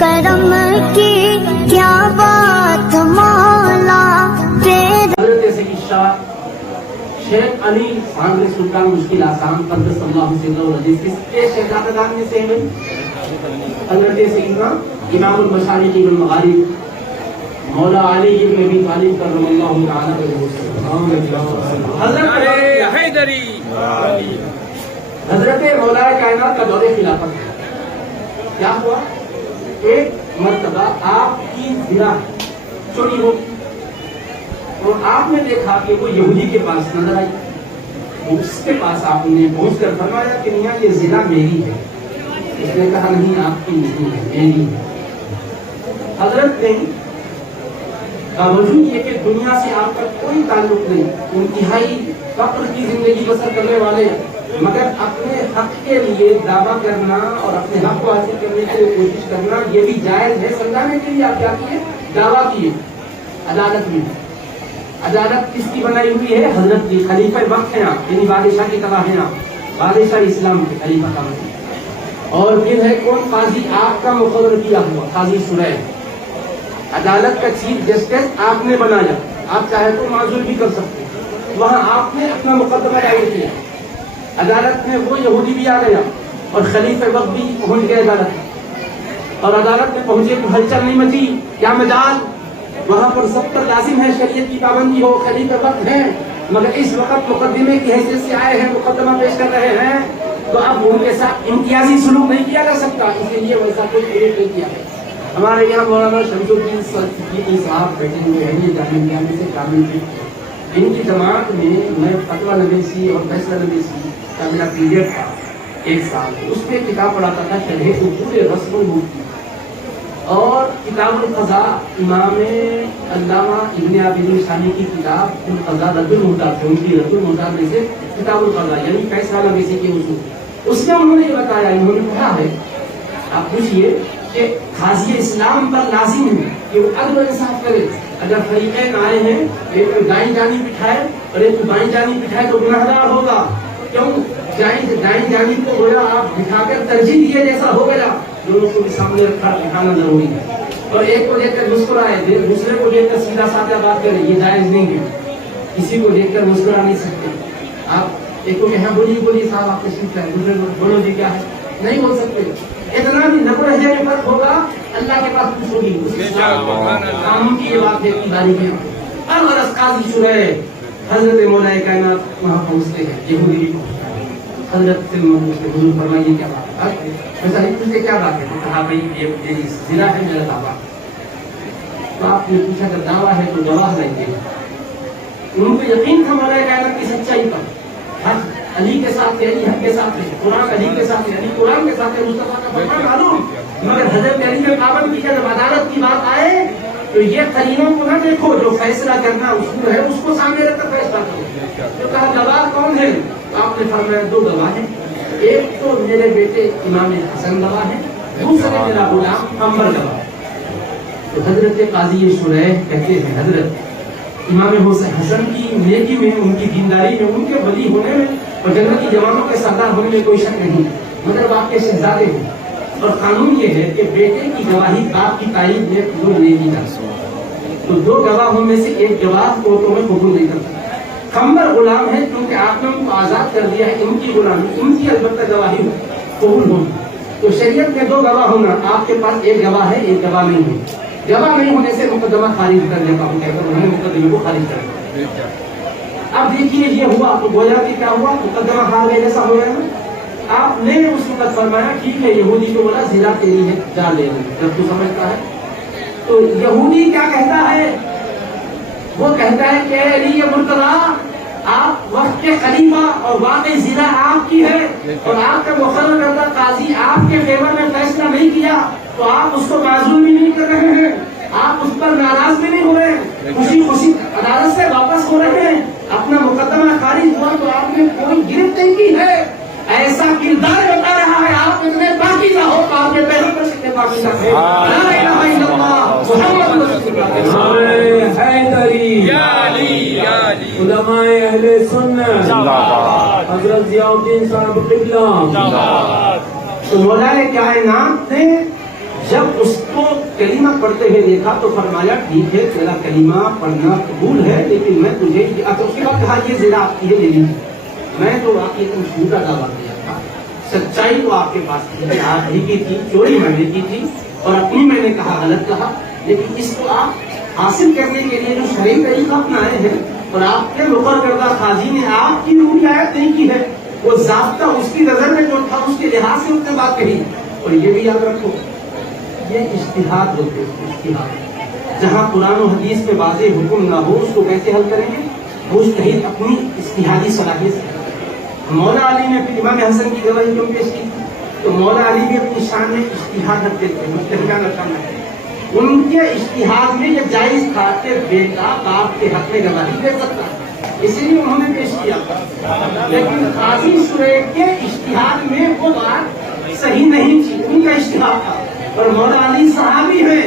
کرم کی کیا بات مولا تیرے. حضرت شیخ علی خان سلطان مشکل آسان قدس اللہ سے کس کے شہزادگان میں سے ہیں؟ حضرت سیدنا امام المشارق والمغارب مولا علی ابن ابی طالب کرم اللہ تعالی وجہہ. حضرت حیدری حضرت مولا کائنات کا دور خلافت ہے. کیا ہوا؟ ایک مرتبہ آپ کی زرہ چوری ہو اور آپ نے دیکھا کہ وہ یہودی کے پاس نظر آئی. اس کے پاس آپ نے پہنچ کر فرمایا کہ میاں یہ زرہ میری ہے. اس نے کہا نہیں آپ کی نہیں ہے میری ہے. حضرت نے باوجود یہ کہ دنیا سے آپ کا کوئی تعلق نہیں, انتہائی فقر کی زندگی بسر کرنے والے, مگر اپنے حق کے لیے دعویٰ کرنا اور اپنے حق کو حاصل کرنے کی کوشش کرنا یہ بھی جائز ہے. سمجھانے کے لیے آپ کیا کیے؟ دعویٰ کیے عدالت میں. عدالت کس کی بنائی ہوئی ہے؟ حضرت کی. خلیفہ وقت ہیں آپ, یعنی بادشاہ کی طرح ہیں آپ, بادشاہ اسلام کے خلیفہ کا مسئلہ. اور پھر ہے کون؟ قاضی آپ کا مقرر کیا ہوا قاضی شرح. عدالت کا چیف جسٹس آپ نے بنایا. آپ چاہے تو معذور بھی کر سکتے. وہاں آپ نے اپنا مقدمہ دائر کیا. عدالت میں وہ یہودی بھی آ گیا اور خلیفہ وقت بھی پہنچ گئے عدالت میں. اور عدالت میں پہنچے تو ہلچل نہیں مچی. کیا مجال؟ وہاں پر سب پر لازم ہے شریعت کی پابندی ہو. خلیفہ وقت ہیں مگر اس وقت مقدمے کی حیثیت سے آئے ہیں, مقدمہ پیش کر رہے ہیں, تو اب ان کے ساتھ امتیازی سلوک نہیں کیا جا سکتا. اسی لیے ویسا کوئی کریٹ نہیں کیا ہے. ہمارے یہاں مولانا شمس الدین صدیقی صاحب بیٹھے ہوئے ہیں, یہ جامعہ سے کامل تھے. ان کی جماعت میں فتویٰ نویسی اور فیصلہ نویسی کا میرا پیریڈ تھا 1 سال. اس میں کتاب پڑھاتا تھا شرح اصول رسم المفتی, اور کتاب القضاء امام علامہ ابن عابدین شامی کی کتاب القضاء رد المحتاج, ان کی رد المحتاج میں سے کتاب القضاء یعنی فیصلہ نویسی کے اصول. اس میں انہوں نے یہ بتایا, انہوں نے کہا ہے آپ پوچھیے کہ قاضی اسلام پر لازم ہے کہ وہ عدل و انصاف کرے. اگر فریقین آئے ہیں, ایک کو دائیں جانب بٹھائے اور ایک کو بائیں جانب بٹھائے تو گناہگار ہوگا. کیوں؟ دائیں جانب کو گویا آپ بٹھا کر ترجیح دیے جیسا ہو گیا. دونوں کو بھی سامنے رکھا بٹھانا ضروری ہے. اور ایک کو دیکھ کر مسکرائے, دوسرے کو دیکھ کر سیدھا سادہ بات کرے, یہ جائز نہیں ہے. کسی کو دیکھ کر مسکرا نہیں سکتے آپ. ایک کو کہاں بولیے صاحب آپ تشریف لائے, دوسرے کو بولو جی کیا ہے, نہیں بول سکتے. اتنا بھی نقل رہے میں فرق ہوگا, اللہ کے پاس کچھ ہوگی. قانون کی یہ بات ہے کی تاریخ ہے. اب قاضی شرح حضرت مولا کائنات وہاں پہنچتے ہیں, یہودی بھی پہنچتا ہے. حضرت سے پوچھتے حضور فرمائیے کیا بات ہے؟ ایسا نہیں پوچھتے کیا بات ہے؟ تو کہا بھائی یہ زنا ہے میرا دعویٰ. تو آپ نے پوچھا کہ دعویٰ ہے تو گواہ لائیے. انہوں کو یقین تھا مولا کائنات کی سچائی پر. علی کے ساتھ علی حق کے ساتھ ہے, قرآن علی کے ساتھ علی قرآن کے ساتھ ہے, مصطفیٰ کا فرمان معلوم. مگر حضرت علی میں پابند کی جب عدالت کی بات آئے تو یہ قرینوں کو نہ دیکھو, جو فیصلہ کرنا اصول ہے اس کو سامنے رکھ کر فیصلہ کرو. جو کہا گواہ کون ہے؟ آپ نے فرمایا 2 گواہ ہیں. ایک تو میرے بیٹے امام حسن گواہ ہے, دوسرے میرا غلام عمر گواہ. تو حضرت قاضی شرح کہتے ہیں حضرت امام حسن کی نیکی میں, ان کی دینداری میں, ان کے ولی ہونے میں اور جنتی جوانوں کے سردار ہونے میں کوئی شک نہیں, مگر باپ کے شہزادے ہیں. اور قانون یہ ہے کہ بیٹے کی گواہی باپ کی تائید میں قبول نہیں کی جاتی. تو 2 گواہوں میں سے ایک گواہ کورٹوں میں قبول نہیں کرتا. خمر غلام ہے کیونکہ آپ نے ان کو آزاد کر دیا ہے, ان کی غلامی, ان کی البتہ گواہی قبول ہوگی. تو شریعت میں 2 گواہ ہونا, آپ کے پاس ایک گواہ ہے, ایک گواہ نہیں ہے. گواہ نہیں ہونے سے مقدمہ خارج کر دیتا ہوں, کہتا ہوں ہمیں مقدمے کو خارج کر دیا. اب دیکھیے یہ ہوا تو گویا کہ کیا ہوا, مقدمہ خارج جیسا ہو گیا. آپ نے اس وقت فرمایا ٹھیک ہے, یہودی کو بولا زنا تیری ہے, جا لے لیں. جب تو سمجھتا ہے تو یہودی کیا کہتا ہے؟ وہ کہتا ہے کہ علی مرتضیٰ آپ وقت کے خلیفہ اور واقعی زنا آپ کی ہے اور آپ کا مقرر کردہ قاضی آپ کے فیور میں فیصلہ نہیں کیا تو آپ اس کو معذور بھی نہیں کر رہے ہیں, آپ اس پر ناراض بھی نہیں ہو رہے ہیں, خوشی عدالت سے واپس ہو رہے ہیں. اپنا مقدمہ خارج ہوا تو آپ نے کوئی گرفت نہیں کی ہے. ایسا کردار بتا رہا ہے آپ اتنے پاکیزہ ہو تو آپ کے پیروں پر کتنے پاکیزہ ہے. لا الہ الا اللہ محمد رسول اللہ. حیدری علماء اہل سنت حضرت ضیاء الدین صاحب قبلہ. تو مولا کائنات نے جب اس کو کلمہ پڑھتے ہوئے دیکھا تو فرمایا ٹھیک ہے تیرا کلمہ پڑھنا قبول ہے، لیکن میں تجھے اس کے بعد کہا یہ زنا آپ کی ہے یہ نہیں، میں تو آپ کی ایک جھوٹا دعویٰ کیا تھا، سچائی تو آپ کے پاس تھی، آپ ہی کی تھی، چوری میں نے کی تھی اور اپنی میں نے کہا غلط کہا، لیکن اس کو آپ حاصل کرنے کے لیے جو شرعی طریقہ اپنائے ہیں اور آپ کے مقرر کردہ قاضی نے آپ کی روح رعایت نہیں کی ہے، وہ ضابطہ اس کی نظر میں جو تھا اس کے لحاظ سے اس نے بات کہی۔ اور یہ بھی یاد رکھو یہ اجتہاد ہوتے ہیں، اجتہاد جہاں قرآن و حدیث میں واضح حکم نہ ہو اس کو کیسے حل کریں گے؟ مجتہد اپنی اجتہادی صلاحیت سے۔ مولا علی نے پھر امام حسن کی گواہی کیوں پیش کی تھی؟ تو مولا علی بھی اپنی شان میں اجتہاد رکھتے تھے، مجتہدانہ شان ہے، ان کے اجتہاد میں یہ جائز تھا کہ بیٹا باپ کے حق میں گواہی دے سکتا ہے، اسی لیے انہوں نے پیش کیا، لیکن قاضی شریف کے اجتہاد میں وہ بات صحیح نہیں تھی، ان کا اجتہاد تھا۔ اور مولا علی صحابی ہیں،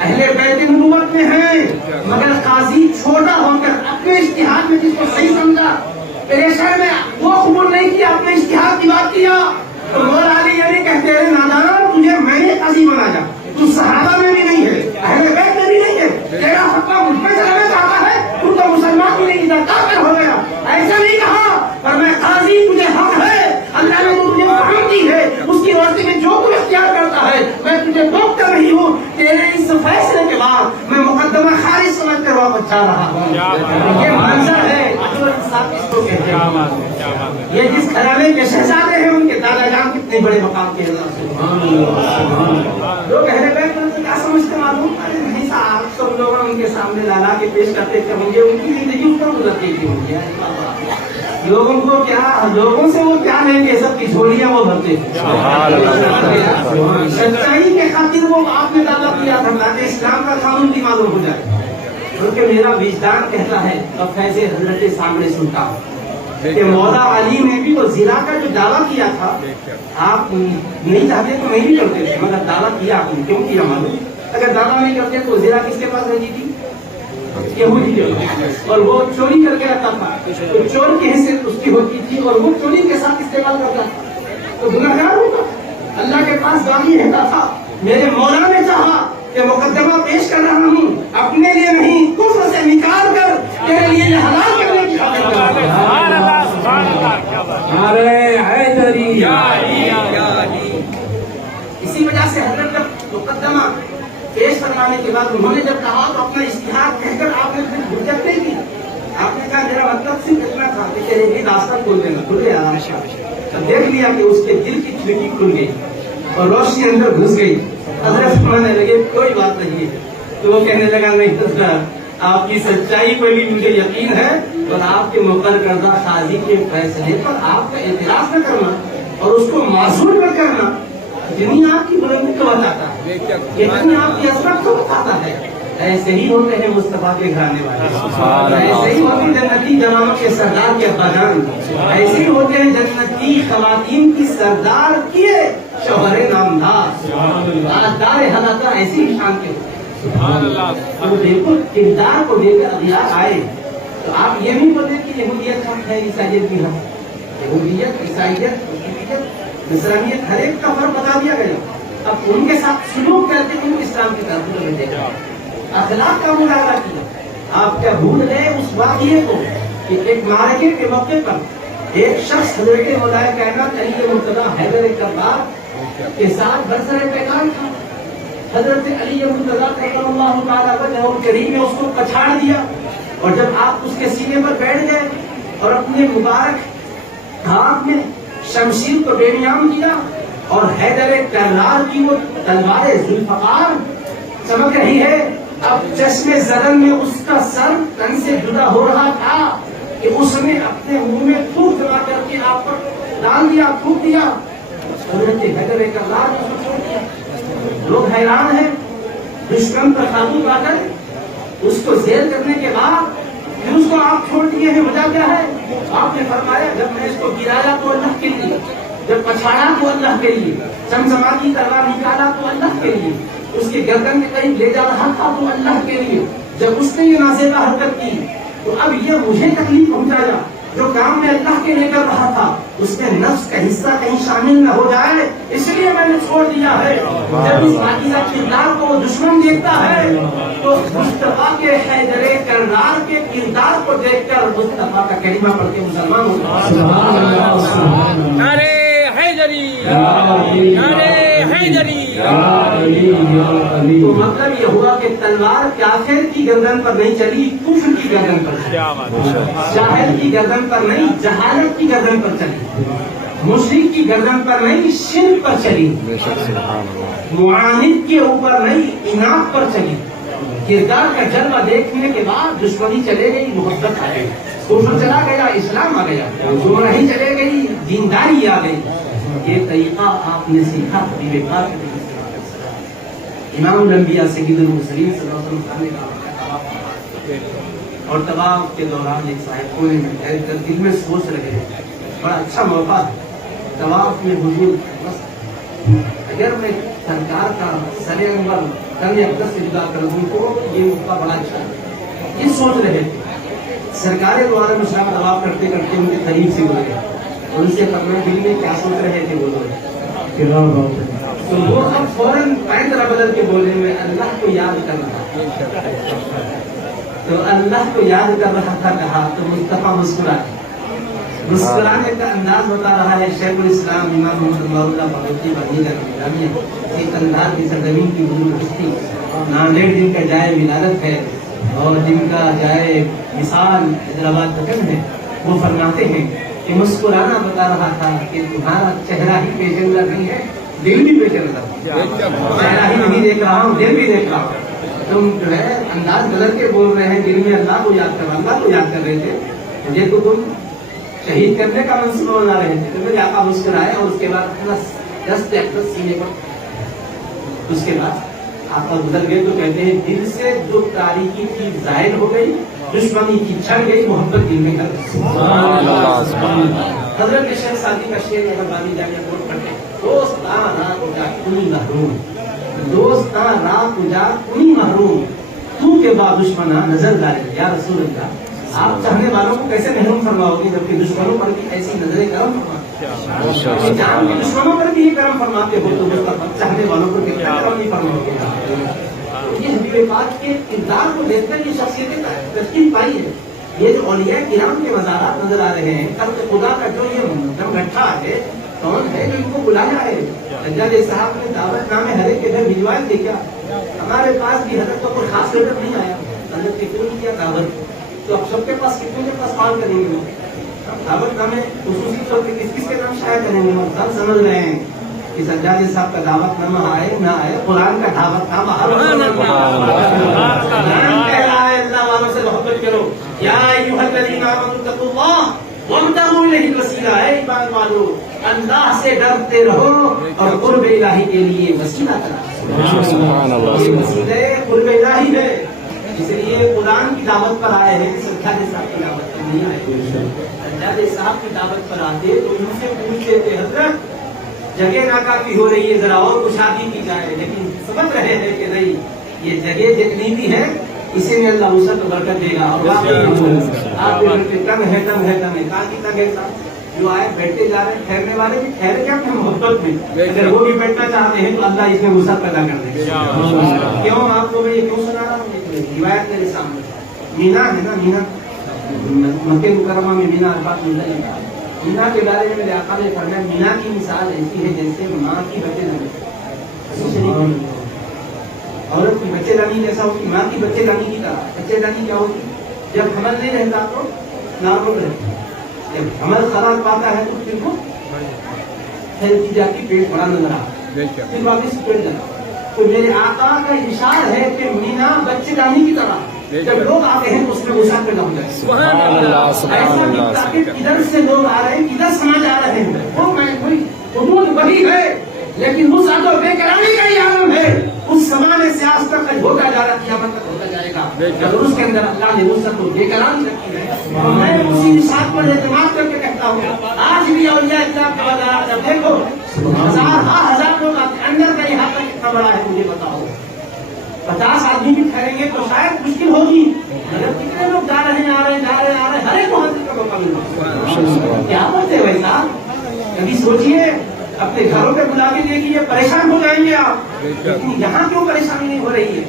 اہل بیت نبوت میں ہیں، مگر قاضی چھوٹا ہو کر اپنے اجتہاد میں جس کو صحیح سمجھا پریشان میں وہ قبول نہیں کیا، اپنے اجتہاد کی بات کیا، تو مولا علی یہ نہیں کہتے ہیں نادانا تجھے میں نے قاضی بنایا، تو صحابہ میں بھی نہیں ہے، اہل بیت میں بھی نہیں ہے، تیرا فتویٰ مجھ پہ چلانا چاہتا ہے، تو مسلمان بھی نہیں تھا، کافر ہو گیا، ایسا نہیں کہا، پر میں قاضی تجھے حق ہے، اللہ نے تجھے فہم دی ہے، اس کی روشنی میں جو کچھ اختیار کرتا ہے میں تجھے روکتا نہیں ہوں، تیرے اس فیصلے کے بعد میں مقدمہ خارج سمجھ کر واپس جا رہا ہوں۔ یہ منظر ہے عدل و انصاف کس کو کہتے ہیں؟ یہ جس گھرانے کے شہزادے ہیں ان کے دادا جان کتنے بڑے مقام کے لوگ اہل بیت کو کیا سمجھتے معلوم؟ ارے نہیں صاحب، سب لوگ ان کے سامنے لالا کے پیش کرتے تھے، مجھے ان کی زندگی اس پر گزرتی تھی، مجھے لوگوں کو کیا، لوگوں سے وہ کیا لیں گے، سب کی جھولیاں وہ بھرتے تھے، سچائی کے خاطر وہ آپ نے دعویٰ کیا تھا تاکہ اسلام کا قانون بھی معلوم ہو جائے، کیونکہ میرا وجدان کہتا ہے اور فیض حضرت سامنے سنتا ہوں کہ مولا علی نے بھی وہ زنا کا جو دعویٰ کیا تھا، آپ نہیں چاہتے تو نہیں کرتے تھے، مگر دعویٰ کیا آپ نے، کیوں کیا معلوم؟ اگر دعویٰ نہیں کرتے تو زنا کس کے پاس رہتی تھی؟ یہودی کے پاس، اور وہ چوری کر کے رکھتا تھا تو چور کی حیثیت اس کی ہوتی تھی اور وہ چوری کے ساتھ استعمال کرتا تھا تو گنہگار ہوگا، اللہ کے پاس باقی رہتا تھا۔ میرے مولا نے چاہا کہ مقدمہ پیش کر رہا ہوں اپنے لیے نہیں، کفر سے نکال کر تیرے لیے یہ حلال کرنے کی خاطر کر رہا ہوں۔ اسی وجہ سے حضرت جب مقدمہ پیش کروانے کے بعد انہوں نے جب کہا تو اپنا اشتہار کہہ کر آپ نے پھر حجت نہیں کی، آپ نے کہا میرا مطلب صرف اتنا تھا کہ تیرے لیے راستہ کھول دینا، کھل گیا آرام، دیکھ لیا کہ اس کے دل کی کھڑکی کھل گئی اور روشنی اندر گھس گئی، حضرت سمجھنے لگے کوئی بات نہیں ہے، تو وہ کہنے لگا نہیں حضرت آپ کی سچائی پر بھی مجھے یقین ہے اور آپ کے مقرر کردہ قاضی کے فیصلے پر آپ کا اعتراض نہ کرنا اور اس کو معذور نہ کرنا جتنی آپ کی بلندی کو بتاتا ہے، جتنی آپ کی عظمت کو بتاتا ہے، ایسے ہی ہوتے ہیں مصطفیٰ کے گھرانے والے، ایسے ہی ہوتے جنتی جوانوں کے سردار کے ابا جان، ایسے ہی ہوتے ہیں جنتی خواتین کی سردار کیے شوہر نامدار، دار حالات ایسی ہی شان کے ہوتے ہیں۔ تو بالکل کردار کو لے کر اغیار آئے تو آپ یہ نہیں بولتے کہ یہودیت حق ہے عیسائیت بھی حق، یہودیت عیسائیت اسلامیت ہر ایک کا فرق بتا دیا گیا، اب ان کے ساتھ سلوک کرتے ہیں اسلام کی طرف لے جا، اخلاق کا مظاہرہ کیا۔ آپ کیا بھول گئے اس واقعے کو کہ ایک معرکے کے موقع پر ایک شخص حضرت مولا کائنات علی مرتضیٰ حیدر کرار کے ساتھ برسر پیغام تھا، حضرت علی مرتضیٰ کرم اللہ تعالیٰ وجہ الکریم نے اس کو پچھاڑ دیا، اور جب آپ اس کے سینے پر بیٹھ گئے اور اپنے مبارک ہاتھ میں شمشیر کو بے نیام کیا اور حیدر کرار کی وہ تلوار ذوالفقار چمک رہی ہے، اب چشم زدن میں اس کا سر تن سے جدا ہو رہا تھا کہ اس نے اپنے منہ میں تھوک جما کر کے آپ پر ڈال دیا، تھوک دیا، حضرت حیدر کرار کو چھوڑ دیا۔ لوگ حیران ہیں، دشمن پر قابو پا کر اس کو زیر کرنے کے بعد پھر اس کو آپ چھوڑ دیے ہیں، وجہ کیا ہے؟ آپ نے فرمایا جب میں اس کو گرایا تو اللہ کے لیے، جب پچھاڑا تو اللہ کے لیے، چمچماتی تلوار نکالا تو اللہ کے لیے، اس کے گردن کے قریب لے جا رہا تھا تو اللہ کے لیے، جب اس نے یہ نازیبہ حرکت کی تو اب یہ مجھے تکلیف پہنچایا جو کام میں اللہ کے لیے کر رہا تھا اس میں نفس کا حصہ کہیں شامل نہ ہو جائے، اس لیے میں نے چھوڑ دیا ہے۔ جب اس پاکیزہ کردار کو وہ دشمن دیکھتا ہے تو مصطفیٰ کے حیدر کرار کے کردار کو دیکھ کر مصطفیٰ کا کلمہ پڑھ کے مسلمان ہوتا ہے۔ نعرے حیدری، نعرے حیدری۔ تو مطلب یہ ہوا کہ تلوار کافر کی گردن پر نہیں چلی، کفر کی گردن پر چلی، جاہل کی گردن پر نہیں، جہالت کی گردن پر چلی، مشرک کی گردن پر نہیں، شرک پر چلی، معاند کے اوپر نہیں، انعام پر چلی۔ کردار کا جلوہ دیکھنے کے بعد دشمنی چلے گئی، محبت آ گئی، کفر چلا گیا، اسلام آ گیا، گمراہی چلے گئی، دینداری آ گئی۔ یہ طریقہ آپ نے سیکھا حبیب پاک نے۔ امام الانبیاء سید المرسلین صلی اللہ علیہ وسلم نے اور طواف کے دوران ایک صاحب کونے میں بیٹھ کر دل میں سوچ رہے ہیں، بڑا اچھا موقع ہے طواف میں حضور، اگر میں سرکار کا سر انور تن اقدس سے جدا کر دوں تو یہ موقع بڑا اچھا ہے۔ یہ سوچ رہے تھے، سرکار دوارا مشرا طواف کرتے کرتے ان کے قریب سے گزرے، ان سے پکڑنے دل میں کیا سوچ رہے تھے وہ لوگ، تو وہ اب فوراً طرح بدل کے بولے میں اللہ کو یاد کر رہا، تو اللہ کو یاد کر رہا تھا کہا تو مصطفیٰ مسکرانے کا انداز بتا رہا ہے شیخ الاسلام امام محمد اللہ بہوتی بنی ایک انداز کی سرزمین کی بزرگ ہستی، ناندیڑ جن کا جائے ولادت ہے اور جن کا جائے مثال حیدرآباد دکن ہے، وہ فرماتے ہیں کہ مسکرانا بتا رہا تھا کہ تمہارا چہرہ ہی پیش نظر نہیں ہے، دل بھی پیش نظر، چہرہ ہی نہیں دیکھ رہا ہوں، دل بھی دیکھ رہا ہوں۔ تم جو ہے انداز بدل کے بول رہے ہیں، دل میں اللہ کو یاد کر، اللہ کو یاد کر رہے تھے، مجھے تو تم شہید کرنے کا منصوبہ بنا رہے تھے۔ تو میرے آقا مسکرائے اور اس کے بعد اپنا دست اقدس سینے پر، اس کے بعد آقا گزر گئے تو کہتے ہیں دل سے جو تاریکی کی ظاہر ہو گئی، دشمنی کی چھڑ گئی، محبت دل میں کر گئی۔ حضرت شیخ سعدی کا شعر مہربانی جانے کوٹ پڑھتے، دوستاں راہ کجا کنی محروم، دوستاں راہ کجا کنی محروم، تو کے بعد دشمناں نظر دارے۔ یا رسول اللہ، آپ چاہنے والوں کو کیسے محروم فرماؤ گے جبکہ دشمنوں پر بھی ایسی نظریں کرم فرماتے، جان کے دشمنوں پر بھی یہ کرم فرماتے ہو تو چاہنے والوں کو کتنا کرم نہیں فرماؤ گے۔ یہ حبیب پاک کے کردار کو دیکھ کر یہ شخصیتیں تشکیل پائی ہے۔ یہ جو اولیاء کرام کے مزارات نظر آ رہے ہیں، خلق خدا کا جو یہ دم گٹھا ہے، کون ہے جو ان کو بلایا ہے؟ حجاج صاحب نے دعوت نامے ہر ایک کے گھر بھجوائے تھے کیا؟ ہمارے پاس بھی حضرت کو کوئی خاص لیڈر نہیں آیا، حضرت نے کیوں کیا دعوت؟ تو اب سب کے پاس کتنے کے پاس کال کریں گے؟ دعوت نامے خصوصی طور پہ کس کس کے نام شائع کریں گے؟ سب سمجھ رہے ہیں کہ سجاد صاحب کا دعوت نامہ آئے نہ آئے، قرآن کا دعوت نامہ اللہ والوں سے محبت کرو۔ یا ایھا الذین آمنوا اتقوا اللہ وابتغوا الیہ الوسیلہ، اے ایمان والو اللہ سے ڈرتے رہو اور قرب الہی کے لیے وسیلہ تلاش کرو۔ یہ وسیلہ قرب الہی ہے، اس لیے قرآن کی دعوت پر آئے ہیں، سجاد صاحب کی دعوت پر نہیں آئے۔ سجاد صاحب کی دعوت پر آتے تو ان سے پوچھتے تھے حضرت جگہ ناکافی ہو رہی ہے، ذرا اور کچھ شادی کی جائے، لیکن سمجھ رہے ہیں کہ نہیں یہ جگہ جتنی بھی ہے اسی میں اللہ وسعت و برکت دے گا۔ اور آپ کے کم ہے کم ہے کم ہے، کہاں کی تک ہے صاحب، جو آئے بیٹھتے جا رہے ہیں، ٹھہرنے والے بھی ٹھہرے کیا اپنے محبت میں، اگر وہ بھی بیٹھنا چاہتے ہیں تو اللہ اس میں وسعت پیدا کر دے گا۔ کیوں آپ کو میں یہ کیوں سنا رہا ہوں؟ روایت میرے سامنے مینا ہے نا، مینا مکہ مکرمہ میں مینا عرفات ملتا ہے۔ مینا کے بارے میں میرے آقا نے فرمایا مینا کی مثال ایسی ہے جیسے ماں کی بچے لانی، عورت کی بچے لانی جیسا ہوتی، ماں کی بچے لانی کی طرح۔ بچے لانی کیا ہوتی؟ جب حمل نہیں رہتا تو نارمل رہتی، جب حمل خراب پاتا ہے تو پھر وہ پھیلتی جاتی، پیٹ بڑا نظر آتا، پھر واپس پیٹ جاتا۔ تو میرے آقا کا اشارہ ہے کہ مینا بچے دانی کی طرح، جب لوگ آتے ہیں تو اس میں وسعت پیدا ہو جائے۔ ایسا لگتا کہ ادھر سے لوگ آ رہے ہیں، ادھر سماج آ رہے ہیں، وہ میں کوئی حدود وہی ہے لیکن وسعت و بے قراری کا ہی عالم ہے۔ اس زمانے سے آج تک ہوتا جا رہا، قیامت تک ہوتا جائے گا۔ اگر اس کے اندر اللہ نے وسعت و بے قراری رکھی ہے، میں اسی بات پر اعتماد کر کے کہتا ہوں آج بھی اولیاء اللہ کے بازار جب دیکھو ہزار لوگ آتے، اندر کا احاطہ کتنا بڑا ہے مجھے بتاؤ۔ 50 آدمی بھی ٹھہریں گے تو شاید مشکل ہوگی، مگر کتنے لوگ جا رہے ہیں، آ رہے ہیں، ہر ایک کو حاضر کا موقع ملنا. کیا بولتے ہیں بھائی صاحب؟ کبھی سوچیے، اپنے گھروں پہ بلا کے دیکھیے، پریشان ہو جائیں گے آپ. لیکن یہاں کیوں پریشانی نہیں ہو رہی ہے؟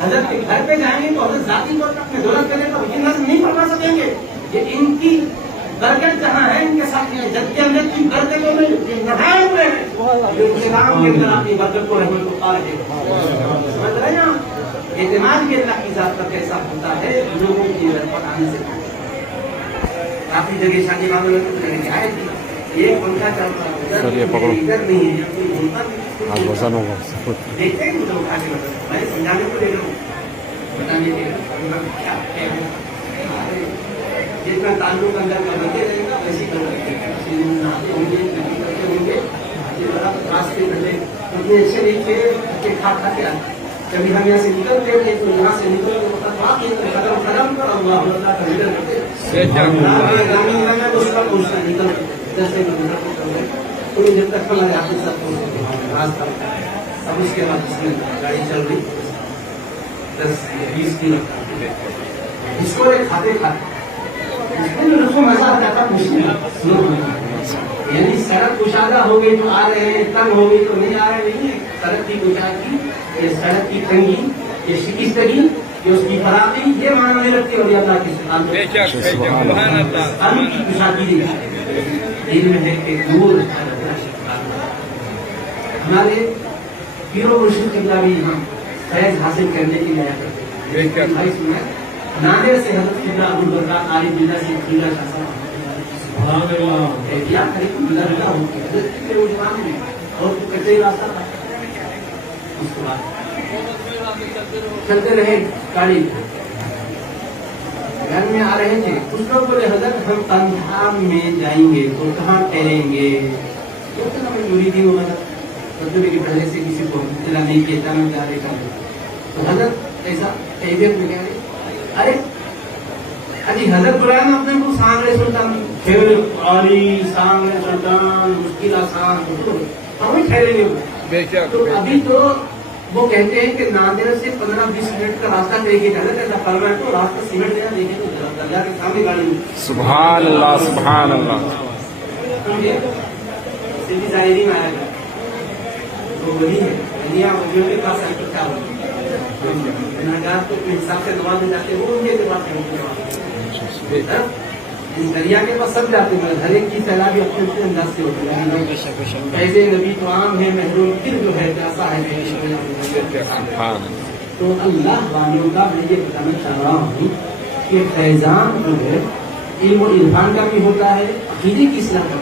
حضرت کے گھر پہ جائیں گے تو حضرت ذاتی طور پر اپنے دولت کرنے کا یہ نظم نہیں پڑھا سکیں گے. یہ ان کی برکت جہاں ہے، ان کے ساتھ جد امجد کی برکتوں میں نہائے ہوئے ہیں، جو اسلام کے اندر اپنی برکت کو رحمت کو پا رہے ہیں. سمجھ رہے ہیں آپ؟ اعتماد بھی اللہ کی ذات پر کیسا ہوتا ہے لوگوں کی رحمت آنے سے. کافی جگہ شادی معاملے میں جائے تھی، ایک پنکھا چلتا ادھر نہیں ہے، دیکھتے ہیں مجھے اٹھا کے میں سمجھانے کو دے رہا ہوں، بتانے کے جتنا تعلق اندر کا بنتے رہے گا ویسی نہاتے ہوں گے، کرتے ہوں گے. راستے بھلے اتنے اچھے نہیں تھے، کھا کے آتے. کبھی ہم یہاں سے نکلتے تھے تو یہاں سے نکل قدم پر اللہ کا ذکر کرتے جب تک ہمارے آپ کے ساتھ. اب اس کے بعد اس میں گاڑی چل رہی 10-20 کی رفتار، اس کو کھاتے اس کو مزہ آتا تھا. یعنی سڑک کشادہ ہو گئی تو آ رہے ہیں، تنگ ہو گئی تو نہیں آ رہے. نہیں، سڑک کی کشادگی، یہ سڑک کی تنگی، یہ شکستگی، یہ اس کی خرابی، یہ معنی نہیں رکھتی. اور اللہ کی کی کشادگی دل میں ہے کہ دور ہمارے پیرو مرشد قبلہ بھی ہم فیض حاصل کرنے کے لیے آیا کرتے ہیں. نادر سے حضرت قبلہ ابوالبرکات عارف باللہ سے قبلہ شاہ صاحب کیا کرے ملا ہوتی ہے اور کچے راستہ تھا. اس کے بعد چلتے رہے، گاڑی گھر میں آ رہے تھے. کچھ لوگ بولے حضرت ہم تنہا میں جائیں گے تو کہاں ٹھہریں گے؟ مریدی ہو مطلب کہ پہلے سے کسی کو اطلاع نہیں کیا میں جا رہے تھا. تو حضرت ایسا کیفیت میں کہہ رہے، ارے ابھی حضرت بلایا نا اپنے کو سامنے سلطان، پھر عالی سامنے سلطان، مشکل آسان، ہم ٹھہریں گے. تو ابھی تو وہ کہتے ہیں کہ نادر سے 15-20 منٹ کا راستہ طے کیا جاتا ہے. ایسا فرما ہے تو راستہ سیمنٹ دینا دیکھیں تو دریا کے سامنے گاڑی میں. سبحان اللہ سبحان اللہ. سیدھی ظاہری میں آیا گیا تو وہی ہے دنیا ولیوں کے پاس سینٹر کیا ہوتا ہے. گناہگار تو اپنے حساب سے نواز میں جاتے ہیں، وہ ان کے پاس اس دریا کے پاس سب جاتے ہیں، ہر ایک کی سیلابی اپنے اپنے انداز سے ہوتی ہے. ایسے نبی تو عام ہے، محروم دل جو ہے کیسا ہے. تو اللہ والوں کا میں یہ بتانا چاہ رہا ہوں کہ فیضان جو ہے علم و عرفان کا بھی ہوتا ہے، عقیدے کی اصلاح کا